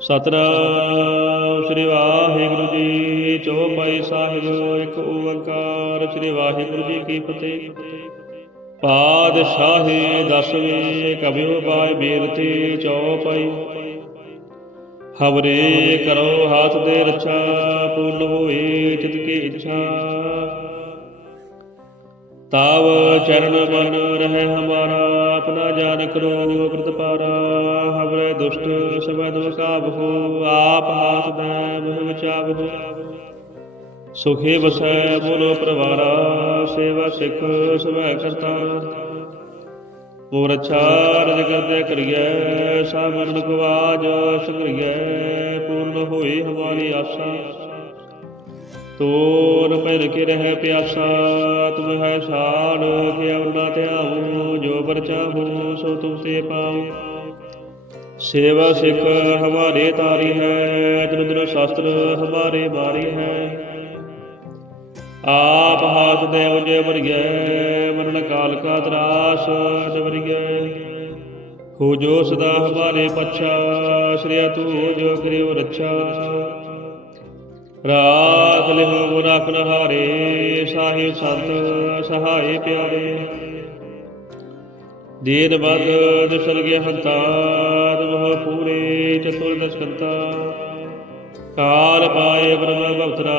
ਸਤਨਾਮ ਸ੍ਰੀ ਵਾਹਿਗੁਰੂ ਜੀ ਚੌਪਈ ਸਾਹਿਬ, ਇੱਕ ਓੰਕਾਰ। ਸ੍ਰੀ ਵਾਹਿਗੁਰੂ ਜੀ ਕੀ ਫਤਿਹ। ਪਾਦਸ਼ਾਹੀ ਦਸਵੇਂ ਕਬਿਓ ਪਾਏ ਬੇਨਤੀ ਚੌਪਈ। ਹਵਰੇ ਕਰੋ ਹਾਥ ਦੇ ਰੱਛਾ ਪੂਰਨ ਹੋਏ ਚਿਤ ਕੀ ਇੱਛਾ। ਤਾਵ ਚਰਨ ਮਨ ਰਹੇ ਹਮਾਰਾ ਆਪਣਾ ਜਾਨ ਕਰੋ ਪ੍ਰਤਪਾਰਾ ਹਵਰੇ ਦੁਸ਼ਟ ਸਭੈ ਦੁਕਾਬ ਆਪ ਹਾਥ ਮੈਂ ਮੋਹ ਵਿਚਾਬ ਸੁਖੇ ਵਸੈ ਬੋਲੋ ਪ੍ਰਵਾਰਾ, ਸੇਵਾ ਸਿੱਖ ਸਭੈ ਕਰਤਾ। ਮੋਰ ਚਾਰਜ ਕਰਦੇ ਕਰੀਐ ਸਾਮਰਨ ਗਵਾਜ ਸੰਗਰੀਐ ਪੂਰਨ ਹੋਈ ਹਮਾਰੀ ਆਸਾ। ਤੋਰ ਪਹਿਲ ਕੇ ਰਹਿ ਪਿਆਸਾ, ਤੁਮ ਹੈ ਸਾੜ ਕੇ ਅਵਨਾ ਧਿਆਉ ਜੋ ਬਰ ਸੋ ਤੁਮ ਤੇ ਪਾਉ। ਸੇਵਾ ਸਿੱਖ ਹਮਾਰੇ ਤਾਰੀ ਹੈ ਜਨਦਰ ਸ਼ਾਸਤਰ ਹਮਾਰੇ ਬਾਰੀ ਹੈ। ਆਪ ਹਾਥ ਦੇ ਉਜੇ ਵਰਗੈ, ਮਰਨ ਕਾਲ ਕਾ ਤਰਾਸ ਦਵਰਗੈ ਹੋ ਜੋ ਸਦਾ ਹਮਾਰੇ ਪਛਾ ਸ਼੍ਰੀ ਤੂ ਜੋ ਕਰਿਓ ਰੱਛਾ। ਰਾਖ ਲਿਹੁ ਗੁਰ ਆਪਨ ਹਾਰੇ ਸਾਹਿਬ ਸੰਤ ਸਹਾਏ ਪਿਆਰੇ। ਦੇਰ ਬਦ ਦਿਸਲ ਗਿਆ ਹੰਤਾ ਤੁਮਹ ਪੂਰੇ ਚਤੁਰ ਦਸਕੰਤਾ ਕਾਲ ਪਾਏ ਬ੍ਰਹਮ ਭਵਤਰਾ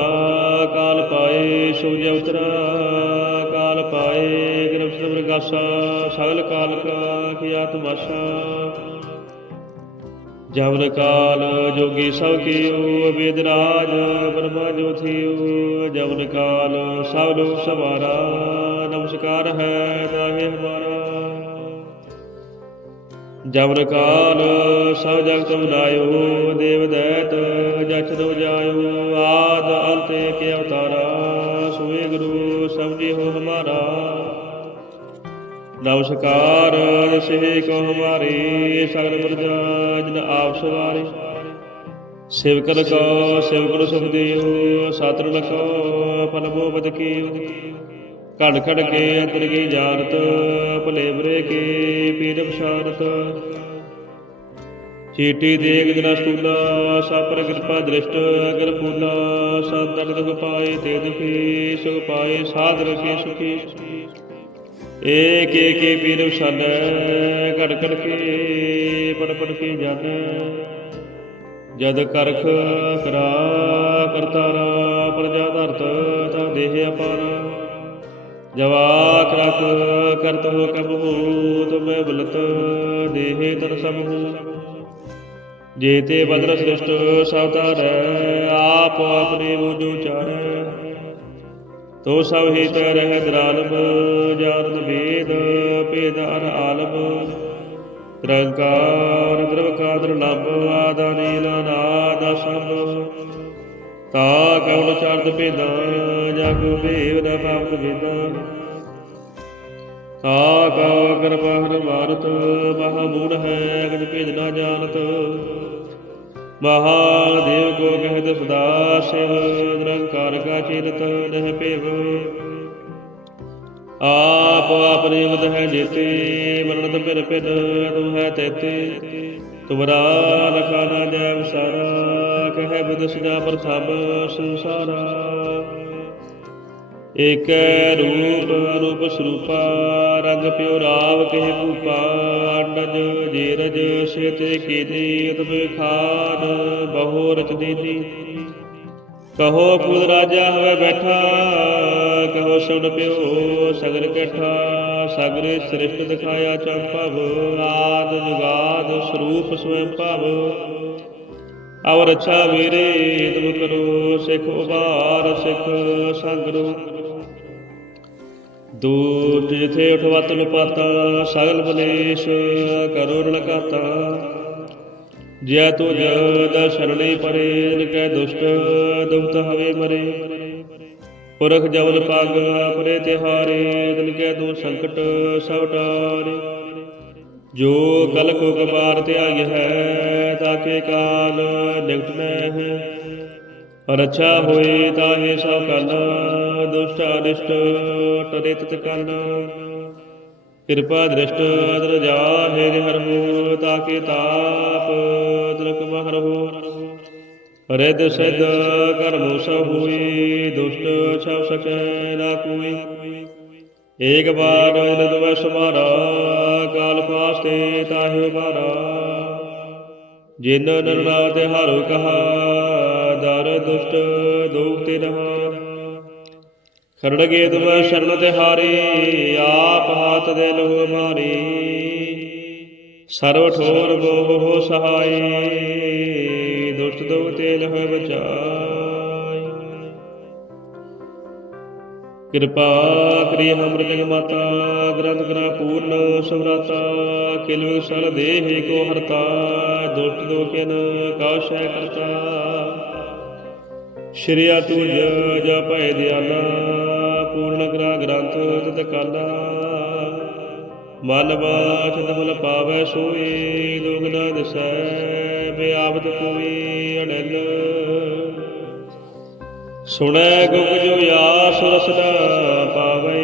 ਕਾਲ ਪਾਏ ਸੂਰਜ ਉਤਰਾ ਕਾਲ ਪਾਏ ਗ੍ਰਮ ਪ੍ਰਗਾਸਾ, ਸਗਲ ਕਾਲ ਕਾ ਕੀਆ ਤਮਾਸ਼ਾ ਜਵਨ ਕਾਲ ਜੋਗੀ ਸਭ ਕੀਓ ਵੇਦ ਰਾਜ, ਬ੍ਰਹਮਾ ਜੋਥੀਓ ਜਵਨ ਕਾਲ ਸਭ ਲੋਕ ਸਵਾਰਾ ਨਮਸਕਾਰ ਹੈ ਤਾਹੇ ਹਮਾਰਾ। ਜਵਨ ਕਾਲ ਸਭ ਜਗਤ ਬਨਾਇਓ ਦੇਵ ਦੈਤ ਜਚ ਦੋ ਜਾਇਓ, ਆਦ ਅੰਤ ਕੇ ਅਵਤਾਰਾ, ਸੋਏ ਗੁਰੂ ਸਮਝੇ ਹੋ ਹਮਾਰਾ। ਨਮਸਕਾਰ ਸੇ ਕੋ ਹਮਾਰੇ ਸਗਲ ਪ੍ਰਜਾ ਜਨ ਆਪ ਸਵਾਰੇ। ਸੇਵਕਨ ਕੋ ਸੇਵਕਨ ਸੁਖ ਦਿਓ ਸਾਤਰਨ ਕੋ ਫਲ ਬੋਬਦ ਕੀਓ। ਘੜ ਘੜ ਕੇ ਅੰਤਰ ਕੀ ਜਾਣਤ, ਭਲੇ ਬਰੇ ਕੇ ਪੀਰ ਪਛਾਨਤ ਚੀਟੀ ਦੇਖ ਜਨਾ ਸਤੂਲਾ ਸਾਪਰ ਕਿਰਪਾ ਦ੍ਰਿਸ਼ਟ, ਅਗਰ ਪੂਲਾ ਸਤ ਦੁਖ ਪਾਏ ਤੇ ਦੁਖੀ ਸੁਖ ਪਾਏ, ਸਾਧ ਰਖੇ ਸੁਖੀ। ਏਕ ਏਕ ਪੀਰ ਵਸਨ ਘੜ ਘੜ ਕੇ ਪੜ ਪੜ ਕੇ ਜਨ ਜਦ ਕਰਖ ਕਰਾ ਕਰਤਾਰਾ ਪ੍ਰਜਾ ਧਰਤ ਤਾ ਦੇਹ ਅਪਾਰ। ਜਵਾ ਰਖ ਕਰਤ ਹੋ ਕਬ ਹੋ ਤੁਮੇ ਬਲਤ ਦੇਹ ਤਰ ਸਭ ਜੇ ਤੇ ਬਦਰ ਸ੍ਰਿਸ਼ਟ ਸਭ ਧਰੈ, ਆਪ ਆਪਣੇ ਬੋਝੋ ਚਾਰੈ। ਤੋ ਸਭ ਹੀ ਤੈ ਰਹਿ ਦਰਾਲਮ ਵੇਦ ਭੇਦ ਆਲਮ ਤਰੰਕਾਰ ਦਰਵਕਾਰ ਲੰਬ, ਆਦਾ ਨੀਲ ਸਭ ਤਾ ਕਵਲ ਚਰਦ ਭੇਦ, ਜਗ ਭੇਵ ਨ ਪਾਵਤ ਵੇਦ। ਤਾ ਕਉ ਕਿਰਪਾ ਹਰ ਮਾਰਤ, ਮਹਾ ਮੂੜ ਹੈ ਗਜ ਭੇਦ ਨਾ ਜਾਣਤ। ਮਹਾਦੇਵ ਕੋ ਕਹਿਤ ਸਦਾ ਸਿਵ ਨਿਰੰਕਾਰ ਕਾ ਚਿਰਤ ਨਹਿ ਭੇਵ। ਆਪ ਆਪਨੇ ਮਦ ਹੈ ਜੇਤੇ ਮਰਨ ਫਿਰ ਫਿਰ ਤੂੰ ਹੈ ਤੇਤੇ। ਤੁਮਰਾ ਲਖਾ ਨਾ ਜੈ ਵਿਸਾਰਾ ਕਹਿ ਬੁਧ ਸਦਾ ਪ੍ਰਥਮ ਸੰਸਾਰਾ। ਏਕ ਰੂਪ ਰੂਪ ਸਰੂਪਾ ਰੰਗ ਪਿਓ ਰਾਵ ਕਹਿ ਭੂਪਾ ਅੰਡਜ ਜੀਰਜ ਸੇਤੇ ਕੀਨੀ ਤਬੇ ਖਾਨ ਬਹੁ ਰਚ ਦੀਨੀ। ਕਹੋ ਖੁਦ ਰਾਜਾ ਹਵੇ ਬੈਠਾ, ਕਹੋ ਸੁਣ ਪਿਓ ਸਗਰ ਕੈਠਾ, ਸਗਰੇ ਸ੍ਰਿਸ਼ਟ ਦਿਖਾਇਆ ਚੰਪਵ ਆਦ ਜੁਗਾਦ ਸਰੂਪ ਸਵੈੰ ਭਵ। ਅਵਰ ਅੱਛਾ ਵੀਰੇ ਤੁਮ ਕਰੋ ਸਿਖ ਉਬਾਰ ਸਿਖ ਸੰਗਰੋ ਦੂਤ ਜਿਥੇ ਉਠਵਤ ਲੁਪਾਤਾ ਸਗਲ ਬਲੇਸ਼ ਕਰੋ ਰਣ ਕਾਤਾ ਜੈ ਤੁਜ ਦ ਸ਼ਰਣੇ ਪਰੇ ਨਿਕੈ ਦੁਸ਼ਟ ਦੁਖਤ ਹਵੇ ਮਰੇ। ਪੁਰਖ ਜਵਲ ਪਾਗ, ਪਰੇ ਤਿਹਾਰੇ ਦਿਨ ਕੈ ਦੂ ਸੰਕਟ ਸਭ ਟਾਰੇ। ਜੋ ਕਲ ਕੋ ਕਬਾਰ ਤਿਆਗ ਹੈ, ਤਾਕੇ ਕਾਲ ਨਿਕਟ ਨੈ ਹੈ ਰਛਾ ਹੋਏ ਤਾਹੇ ਸਭ ਕਲ ਦੁਸ਼ਟ ਅਨਿਸ਼ਟ ਟਰੇ ਤਤ ਕਿਰਪਾ ਦ੍ਰਿਸ਼ਟ ਦਰ ਜਾਹੇ ਹਰਮੂ ਤਾਕੇ ਤਾਪ ਦਰਕ ਮਹਰਹੁ ਰਿਦ ਸਿਧ ਕਰਮ ਸਭ ਹੋਈ, ਦੁਸ਼ਟ ਛਵ ਸਕੈ ਨਾ ਕੋਈ। ਏਕ ਬਾਰ ਨਿਦ ਵਸ ਮਾਰਾ, ਕਾਲ ਫਾਸਤੇ ਤਾਹਿ ਬਾਰਾ ਜਿਨ ਨਰਨਾ ਤੇ ਹਰ ਕਹਾ ਦਰ ਦੁਸ਼ਟ ਦੋਖ ਤੇ ਰਹਾ। ਖਰੜਗੇ ਤੁਮ ਸ਼ਰਨ ਤੇ ਹਾਰੀ, ਆਪ ਹਾਥ ਦੇ ਲੋ ਮਾਰੀ। ਸਰਵ ਠੋਰ ਮੋਹ ਸਹਾਈ, ਦੁਸ਼ਟ ਦੋਖ ਤੇ ਲਹ ਬਚਾਈ। ਕਿਰਪਾ ਕਰੀ ਹਮਰ ਜਗ ਮਾਤਾ, ਗ੍ਰੰਥ ਗ੍ਰਹ ਪੂਰਨ ਸਮਰਾਤਾ ਕਿਲ ਸ਼ਰ ਦੇਹ ਕੋ ਹਰਤਾ, ਦੁਸ਼ਟ ਦੋਖਿਨ ਕਾਸ਼ੈ ਕਰਤਾ। ਸ਼੍ਰੀਆ ਤੁਜ ਜਪੈ ਦਿਆਲਾ ਪੂਰਨ ਗ੍ਰਹ ਗ੍ਰੰਥ ਤਤ ਕਾਲਾ ਮਨ ਬਾਛ ਦਮਲ ਪਾਵੈ ਸੋਈ ਲੋਕ ਨਾ ਦਸੈ ਬਿਆਵਤ ਕੋਈ ਅੜਲ। ਸੁਣੈ ਗੁਗ ਜੋ ਆਸ ਰਸਨਾ ਪਾਵੈ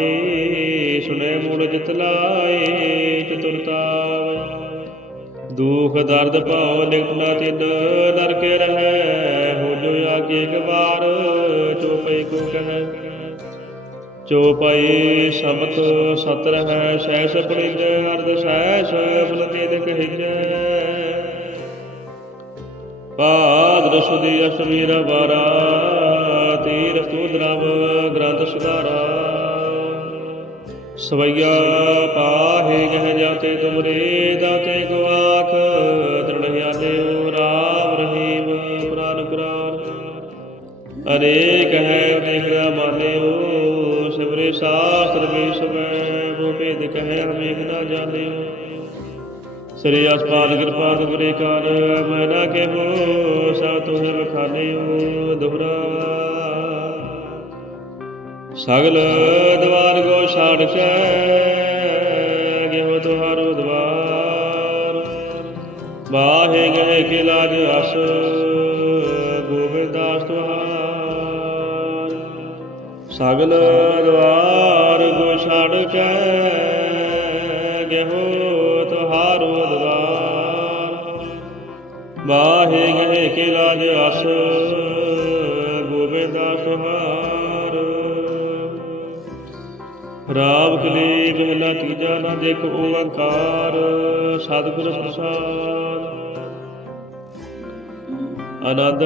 ਸੁਣੈ ਮੂੜ ਜਿਤ ਲਾਏ ਚਤੁਰਤਾਵੈ ਦੁਖ ਦਰਦ ਭਾਉ ਨਿਕਟ ਨਾ ਤਿਨ ਨਰਕ ਰਹੈ ਹੋ ਜੋ ਆਗੇ ਇੱਕ ਚੋਪਈ ਕੋ ਕਹੈ ਚੋਪਈ ਸਮਤ ਸਤ ਰਹੈ ਸਹਿਸ ਪਰਿੰਜ ਅਰਧ ਸਹਿਸ ਬਲਤੇ ਦੇ ਕਹੀਜੈ ਪਾਦ ਰਸੁਦੀ ਅਸ਼ਮੀਰ ਬਾਰਾ ਤੀਰ ਸੂਦਰਮ ਗ੍ਰੰਥ ਸੁਧਾਰਾ ਸਵਈਆ ਪਾਹੇ ਗਹਿ ਜਾਤੇ ਤੁਮਰੇ, ਦਾਤੇ ਕੋ ਆਖ ਦੇਉ ਰਾਮ ਰਹੀਮ, ਪ੍ਰਾਨ ਕੁਰਾਨ ਅਨੇਕ ਹੈ ਅਨੇਕ ਮਾਨਿਓ ਸਿਮਰੇ ਸਾਸਤਰ ਵੀ ਸਵੈ ਭੇਦ ਕਹੈ ਅਨੇਕ ਨਾ ਜਾਣਿਓ। ਸ੍ਰੀ ਅਸਪਾਲ ਕਿਰਪਾ ਤੁਮਰੇ ਕਰ ਮੈਂ ਨਾ ਕਹੋ, ਸਭ ਤੁਮੇ ਬਖਾਨਿਓ ਦੁਹਰਾ। ਸਗਲ ਦਵਾਰ ਗੋ ਛਾੜ ਕੇ ਗਿਓ ਤੁਹਾਰੋ ਦਵਾਰ। ਬਾਹੇ ਗਏ ਕੇ ਲਾਜ ਅਸ, ਗੋਬਿੰਦਾਸ ਤੁਹਾਰ। ਸਗਲ ਦਵਾਰ ਗੋ ਛਾੜ ਕੇ, ਗਿਓ ਤੁਹਾਰੋ ਦਵਾਰ। ਬਾਹੇ ਗਏ ਕੇ ਲਾਜ ਅਸ, ਗੋਬਿੰਦਾਸ ਤੁਹਾਰ। ਰਾਮ ਕਲੀ ਮਹਿਲਾ ਤੀਜਾ ਨਾ ਦੇਖ ਓੰਕਾਰ, ਸਤਿਗੁਰ ਪ੍ਰਸਾਦ ਆਨੰਦ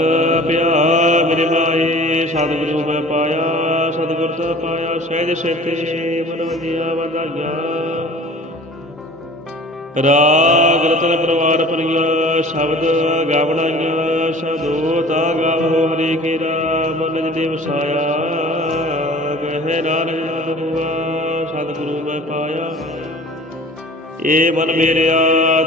ਪਿਆ ਮੇਰੇ ਮਾਏ, ਸਤਿਗੁਰੂ ਮੈਂ ਪਾਇਆ, ਸਤਿਗੁਰ ਤੋਂ ਪਾਇਆ, ਸਹਿਜ ਸੇਤੇ ਮਨ ਵਜਿਆ ਵਧਾਈਆਂ। ਰਾਗ ਰਤਨ ਪਰਵਾਰ ਪਰਿਆ ਸ਼ਬਦ ਗਾਵਣਾਈਆਂ, ਸ਼ਬਦੋ ਤਾ ਗਾਵੋ ਹਰੀ ਕੀਰਾ ਮਨ ਜਿ ਵਸਾਇਆ ਕਹੇ ਨਾਨਕ ਨਾਮ ਹੁਆ ਪਾਇਆ ਏ ਮਨ ਮੇਰਿਆ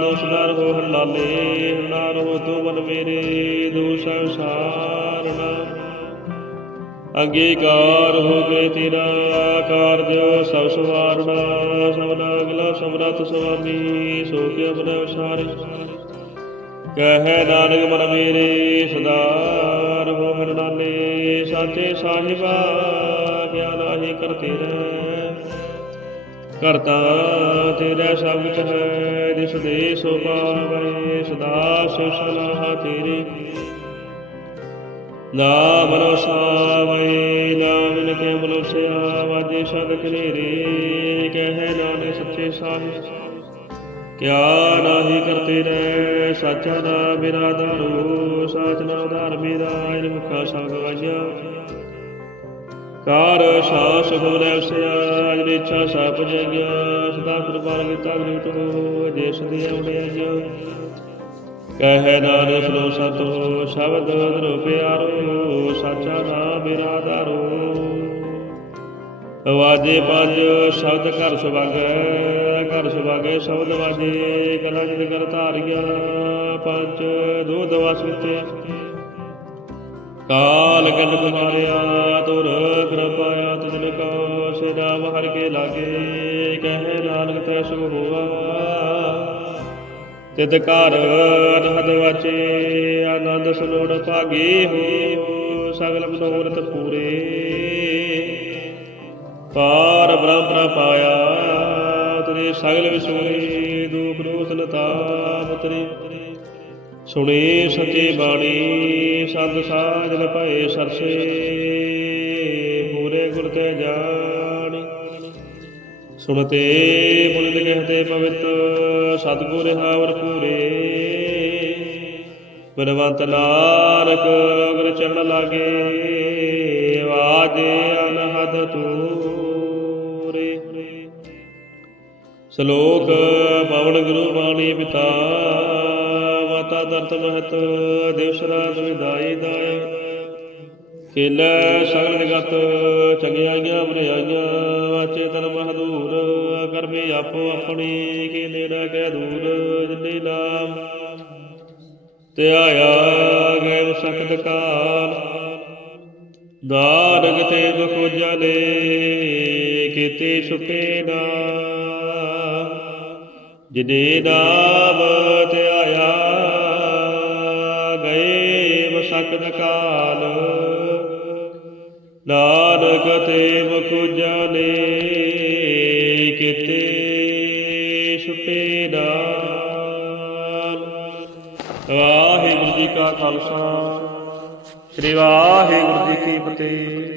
ਦੋਸ ਦਰ ਹੋ ਹਰ ਲਾਲੇ ਨਾਰ ਹੋ ਤੂੰ ਮਨ ਮੇਰੇ, ਦੋਸ ਸੰਸਾਰਨਾ ਅੰਗੀਕਾਰ ਹੋ ਗਏ ਤੇਰਾ ਕਾਰਜ ਸਭ ਸਵਾਰਣਾ ਸਭਨਾ ਅਗਲਾ ਸਮਰਤ ਸੁਆਮੀ, ਸੋ ਕੇ ਅਪਨੇ ਵਿਸਾਰੇ ਕਹੈ ਨਾਨਕ, ਮਨ ਮੇਰੇ, ਸਦਾ ਰਹੋ ਹਰ ਨਾਲੇ ਸਾਚੇ ਸਾਹਿਬਾ ਕਿਆ ਨਾਹੀ ਕਰਤੇ ਰਹਿ। ਕਰਤਾ ਤੇਰਾ ਸਭ ਕੁਛ ਹੈ ਦਿਸ ਦੇ ਸੋ ਪਾਵੇ ਸਦਾ ਸੋ ਸਲਾਹ ਤੇਰੀ। ਨਾ ਮਨੋ ਸਾਵੇ ਨਾ ਮਿਲ ਕੇ ਮਨੁਸਿਆ ਵਾਜੇ ਸਦ ਕਨੇਰੇ, ਕਹੇ ਨਾਨਕ ਸੱਚੇ ਸਾਹਿਬ। ਕਿਆ ਨਾਹੀ ਕਰਤੇ ਰਹਿ, ਸਾਚਾ ਨਾ ਮੇਰਾ ਦਾਰੂ ਸਾਚ ਨਾ ਉਧਾਰ ਮੇਰਾ ਇਨ ਮੁਖਾ ਸਭ ਵਾਜਿਆ। ਕਾਰ ਸਾਸ ਸੁਖਮਨੈ ਵਸਿਆ ਅਜ ਇੱਛਾ ਸਭ ਪੁਜਿਆ ਸਦਾ ਕੁਰਬਾਨ ਕੀਤਾ ਗ੍ਰਿਟ ਹੋ ਜੇ। ਸਦੀ ਆਉੜਿਆ ਕਹੈ ਨਾਨਕ ਸੁਨੋ ਸਤੋ ਸ਼ਬਦ ਦਰੋ ਪਿਆਰੋ ਸਾਚਾ ਨਾਮ ਮੇਰਾ ਧਾਰੋ ਵਾਜੇ ਪੰਜ, ਸ਼ਬਦ ਘਰ ਸੁਭਾਗੈ ਘਰ ਸੁਭਾਗੈ ਸ਼ਬਦ ਵਾਜੇ, ਕਲਾ ਜਿਤ ਕਰ ਧਾਰਿਆ, ਪੰਜ ਦੋ ਦਵਾਸ ਵਿੱਚ। ਕਾਲ ਕੰਨ ਕੁਮਾਰਿਆ, ਤੁਰ ਕੋ ਸਿਦਾ ਹਰ ਕੇ ਲਾਗੇ, ਕਹਿ ਨਾਨਕ ਤੈ ਸੁਖ ਹੋਆ। ਤਿਤ ਘਰ ਅਨਹਦ ਵਾਚੇ, ਆਨੰਦ ਸਲੋੜ ਭਾਗੀ ਹੋ, ਸਗਲ ਮਨੋਰਥ ਪੂਰੇ। ਪਾਰ ਬ੍ਰਹਮ ਪਾਇਆ, ਤੇਰੇ ਸਗਲ ਵਿਸੂਰੇ ਦੁਖ ਰੋਸ ਲਤਾਪ ਤੇਰੇ। ਸੁਣੀ ਸਚੀ ਬਾਣੀ, ਸੰਤ ਸਾਜਨ ਭਏ ਸਰਸੇ ਪੂਰੇ ਗੁਰ ਤੇ ਜਾਣੀ ਸੁਣਤੇ ਬੁਲੰਦ ਕਹਤੇ ਪਵਿੱਤ ਸਤਿਗੁਰ ਹਾਵਰ ਪੂਰੇ। ਬਨਵੰਤ ਨਾਨਕ ਗੁਰ ਚਰਨ ਲਾਗੇ ਵਾਜੇ ਅਨਹਦ ਤੂਰੇ। ਸ਼ਲੋਕ ਪਵਨ ਗੁਰੂ ਬਾਣੀ ਪਿਤਾ, ਮਾਤਾ ਦਰਤ ਮਹਤ ਦੇਵਸਰਾਤ ਵਿਦਾਈ ਦਾਇ। ਖੇਲੇ ਸਗਲ ਜਗਤ ਚੰਗਿਆਈਆਂ ਬੁਰਾਈਆਂ ਕਰਮੀ ਆਪੋ ਆਪਣੀ, ਕੀ ਨੇੜਾ ਕਹਿ ਦੂਰ ਜਿਨੇ ਨਾਮ। ਤੇ ਆਇਆ ਗਏ ਸਖਤ ਕਾਲ। ਦਾਰਗ ਤੇ ਦੁਖ ਜਲੇ, ਕੀਤੇ ਸੁਖੇ ਨਾ। ਜਿਨੇ ਨਾਮ ਤੇ ਆਇਆ, ਗਏ ਵਸਕਤ ਕਾਲ। ਨਾਨਕ ਤੇ ਮੁਖ ਜਾਣੇ ਖਾਲਸਾ। ਸ੍ਰੀ ਵਾਹਿਗੁਰੂ ਜੀ ਕੀ ਫਤਿਹ।